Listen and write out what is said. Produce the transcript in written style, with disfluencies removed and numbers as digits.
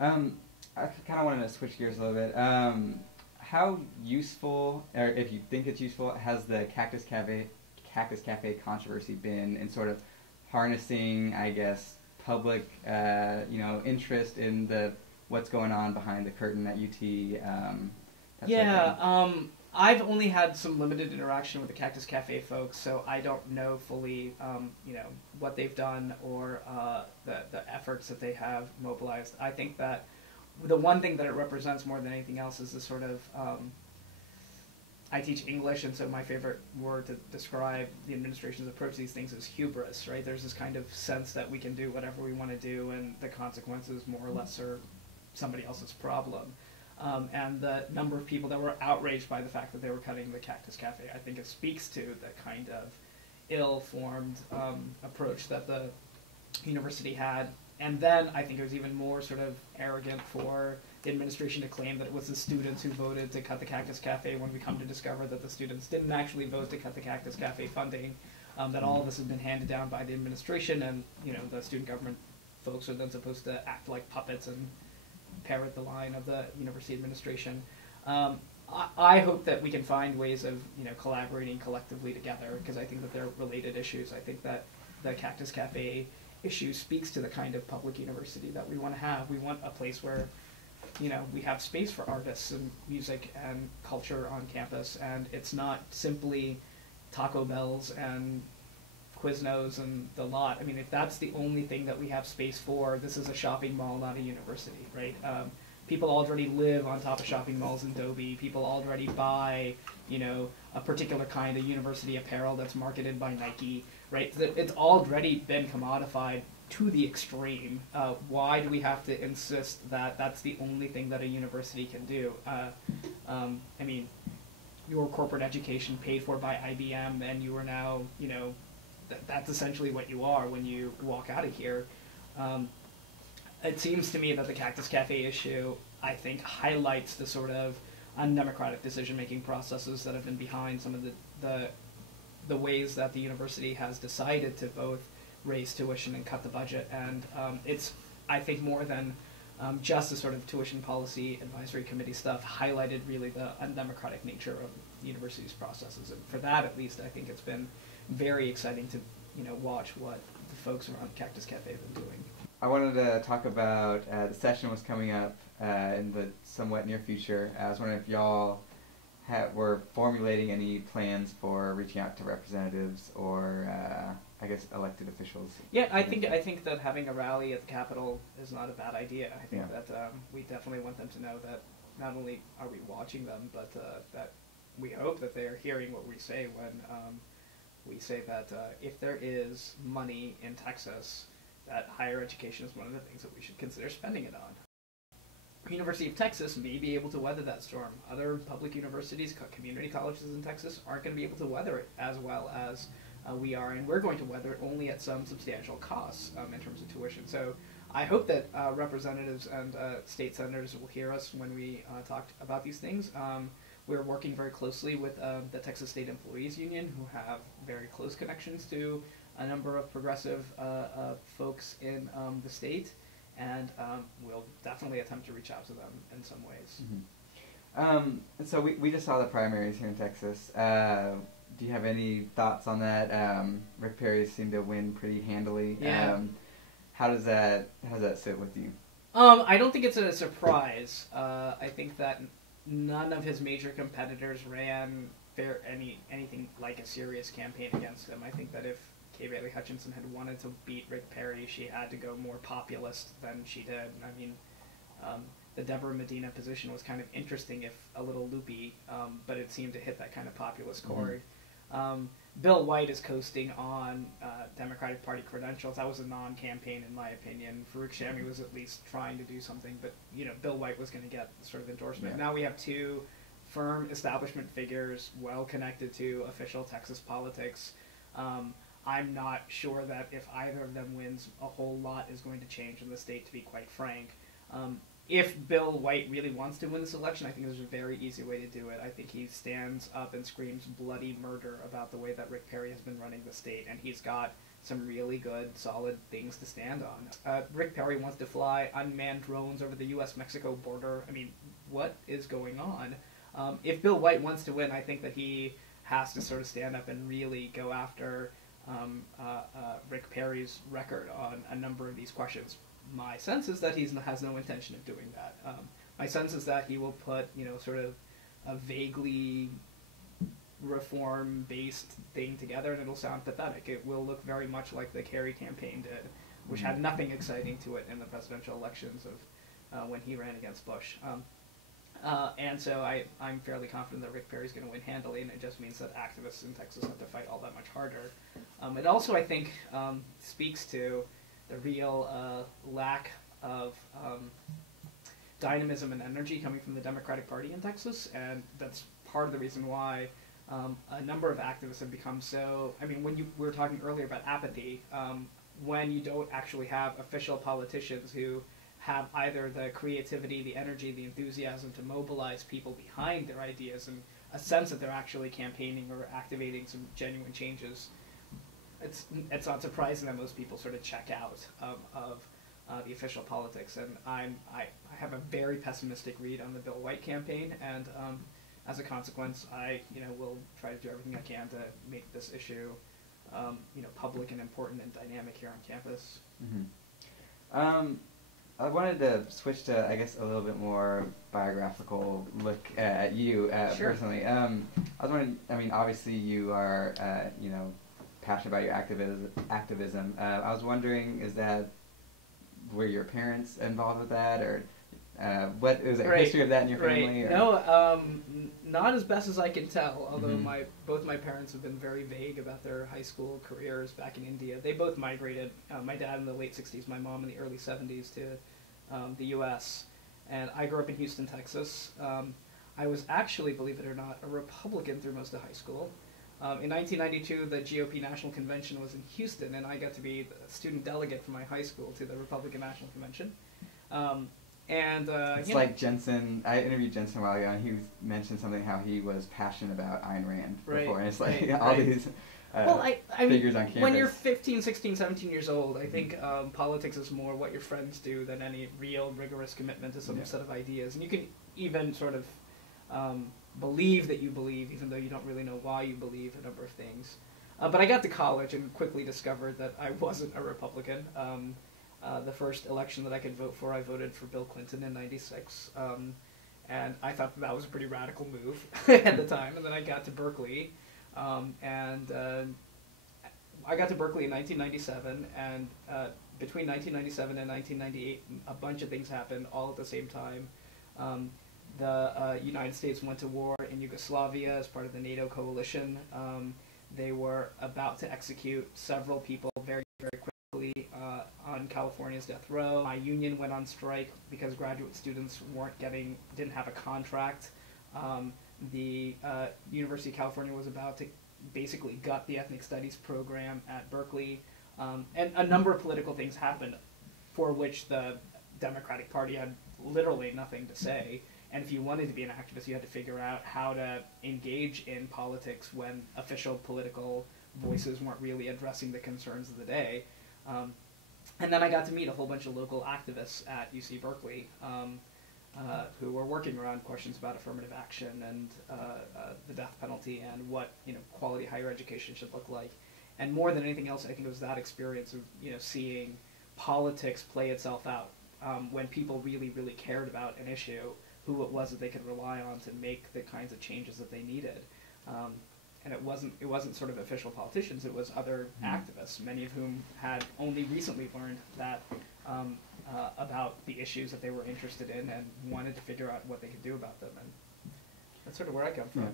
I kind of wanted to switch gears a little bit. How useful, or if you think it's useful, has the Cactus Cafe controversy been in sort of harnessing, I guess, public, interest in the what's going on behind the curtain at UT? That sort of Yeah, thing? I've only had some limited interaction with the Cactus Cafe folks, so I don't know fully, what they've done or the efforts that they have mobilized. I think that the one thing that it represents more than anything else is the sort of I teach English, and so my favorite word to describe the administration's approach to these things is hubris, right? There's this kind of sense that we can do whatever we want to do, and the consequences more or less are somebody else's problem. And the number of people that were outraged by the fact that they were cutting the Cactus Cafe, I think it speaks to the kind of ill-formed approach that the university had. And then I think it was even more sort of arrogant for the administration to claim that it was the students who voted to cut the Cactus Cafe when we come to discover that the students didn't actually vote to cut the Cactus Cafe funding, that all of this has been handed down by the administration, and the student government folks are then supposed to act like puppets and parrot the line of the university administration. I hope that we can find ways of collaborating collectively together, because I think that they're related issues. I think that the Cactus Cafe issue speaks to the kind of public university that we want to have. We want a place where we have space for artists and music and culture on campus, and it's not simply Taco Bells and Quiznos and the lot. I mean, if that's the only thing that we have space for, this is a shopping mall, not a university, right? People already live on top of shopping malls in Dobie. People already buy, a particular kind of university apparel that's marketed by Nike, right? It's already been commodified to the extreme. Why do we have to insist that that's the only thing that a university can do? I mean, your corporate education paid for by IBM, and you are now, that's essentially what you are when you walk out of here. It seems to me that the Cactus Cafe issue, I think, highlights the sort of undemocratic decision-making processes that have been behind some of the ways that the university has decided to both raise tuition and cut the budget. And it's, I think, more than just the sort of tuition policy advisory committee stuff, highlighted really the undemocratic nature of the university's processes. And for that, at least, I think it's been very exciting to watch what the folks around Cactus Cafe have been doing. I wanted to talk about the session was coming up in the somewhat near future. I was wondering if y'all were formulating any plans for reaching out to representatives or, I guess, elected officials. Yeah, I think that having a rally at the Capitol is not a bad idea. I think that we definitely want them to know that not only are we watching them, but that we hope that they are hearing what we say when we say that if there is money in Texas, that higher education is one of the things that we should consider spending it on. University of Texas may be able to weather that storm. Other public universities, community colleges in Texas, aren't going to be able to weather it as well as we are, and we're going to weather it only at some substantial costs in terms of tuition. So I hope that representatives and state senators will hear us when we talk about these things. We're working very closely with the Texas State Employees Union, who have very close connections to a number of progressive folks in the state, and we'll definitely attempt to reach out to them in some ways. Mm-hmm. So we just saw the primaries here in Texas. Do you have any thoughts on that? Rick Perry seemed to win pretty handily. Yeah. How does that sit with you? I don't think it's a surprise. I think that none of his major competitors ran anything like a serious campaign against him. I think that if Kay Bailey Hutchinson had wanted to beat Rick Perry, she had to go more populist than she did. I mean, the Deborah Medina position was kind of interesting, if a little loopy, but it seemed to hit that kind of populist chord. Mm-hmm. Bill White is coasting on Democratic Party credentials. That was a non-campaign, in my opinion. Farouk Shami was at least trying to do something, but Bill White was going to get sort of endorsement. Yeah. Now we have two firm establishment figures, well connected to official Texas politics. I'm not sure that if either of them wins, a whole lot is going to change in the state, to be quite frank. If Bill White really wants to win this election, I think there's a very easy way to do it. I think he stands up and screams bloody murder about the way that Rick Perry has been running the state, and he's got some really good, solid things to stand on. Rick Perry wants to fly unmanned drones over the U.S.-Mexico border. I mean, what is going on? If Bill White wants to win, I think that he has to sort of stand up and really go after Rick Perry's record on a number of these questions. My sense is that he has no intention of doing that. My sense is that he will put, sort of a vaguely reform-based thing together, and it'll sound pathetic. It will look very much like the Kerry campaign did, which had nothing exciting to it in the presidential elections of when he ran against Bush. And so I'm fairly confident that Rick Perry's going to win handily, and it just means that activists in Texas have to fight all that much harder. It also, I think, speaks to the real lack of dynamism and energy coming from the Democratic Party in Texas, and that's part of the reason why a number of activists have become so... I mean, we were talking earlier about apathy, when you don't actually have official politicians who have either the creativity, the energy, the enthusiasm to mobilize people behind their ideas and a sense that they're actually campaigning or activating some genuine changes, it's not surprising that most people sort of check out of the official politics. And I have a very pessimistic read on the Bill White campaign, and as a consequence, I will try to do everything I can to make this issue public and important and dynamic here on campus. Mm-hmm. I wanted to switch to, I guess, a little bit more biographical look at you Sure. personally. I was wondering, I mean, obviously you are, passionate about your activism. I was wondering, were your parents involved with that, or what is the history of that in your family? Right. No, not as best as I can tell. Although both my parents have been very vague about their high school careers back in India. They both migrated. My dad in the late '60s, my mom in the early '70s to the U.S. And I grew up in Houston, Texas. I was actually, believe it or not, a Republican through most of high school. In 1992, the GOP National Convention was in Houston, and I got to be the student delegate from my high school to the Republican National Convention. It's like Jensen. I interviewed Jensen a while ago, and he mentioned something how he was passionate about Ayn Rand before, and it's like all these figures on campus. When you're 15, 16, 17 years old, I think politics is more what your friends do than any real rigorous commitment to some set of ideas. And you can even sort of believe that you believe, even though you don't really know why you believe a number of things. But I got to college and quickly discovered that I wasn't a Republican. The first election that I could vote for, I voted for Bill Clinton in '96, and I thought that was a pretty radical move at the time. And then I got to Berkeley, and I got to Berkeley in 1997, and between 1997 and 1998, a bunch of things happened all at the same time. The United States went to war in Yugoslavia as part of the NATO coalition. They were about to execute several people very, very quickly on California's death row. My union went on strike because graduate students didn't have a contract. The University of California was about to basically gut the ethnic studies program at Berkeley. And a number of political things happened for which the Democratic Party had literally nothing to say. And if you wanted to be an activist, you had to figure out how to engage in politics when official political voices weren't really addressing the concerns of the day. And then I got to meet a whole bunch of local activists at UC Berkeley who were working around questions about affirmative action and the death penalty and what quality higher education should look like. And more than anything else, I think it was that experience of seeing politics play itself out when people really, really cared about an issue, who it was that they could rely on to make the kinds of changes that they needed. And it wasn't sort of official politicians, it was other activists, many of whom had only recently learned that about the issues that they were interested in and wanted to figure out what they could do about them. And that's sort of where I come from. Yeah.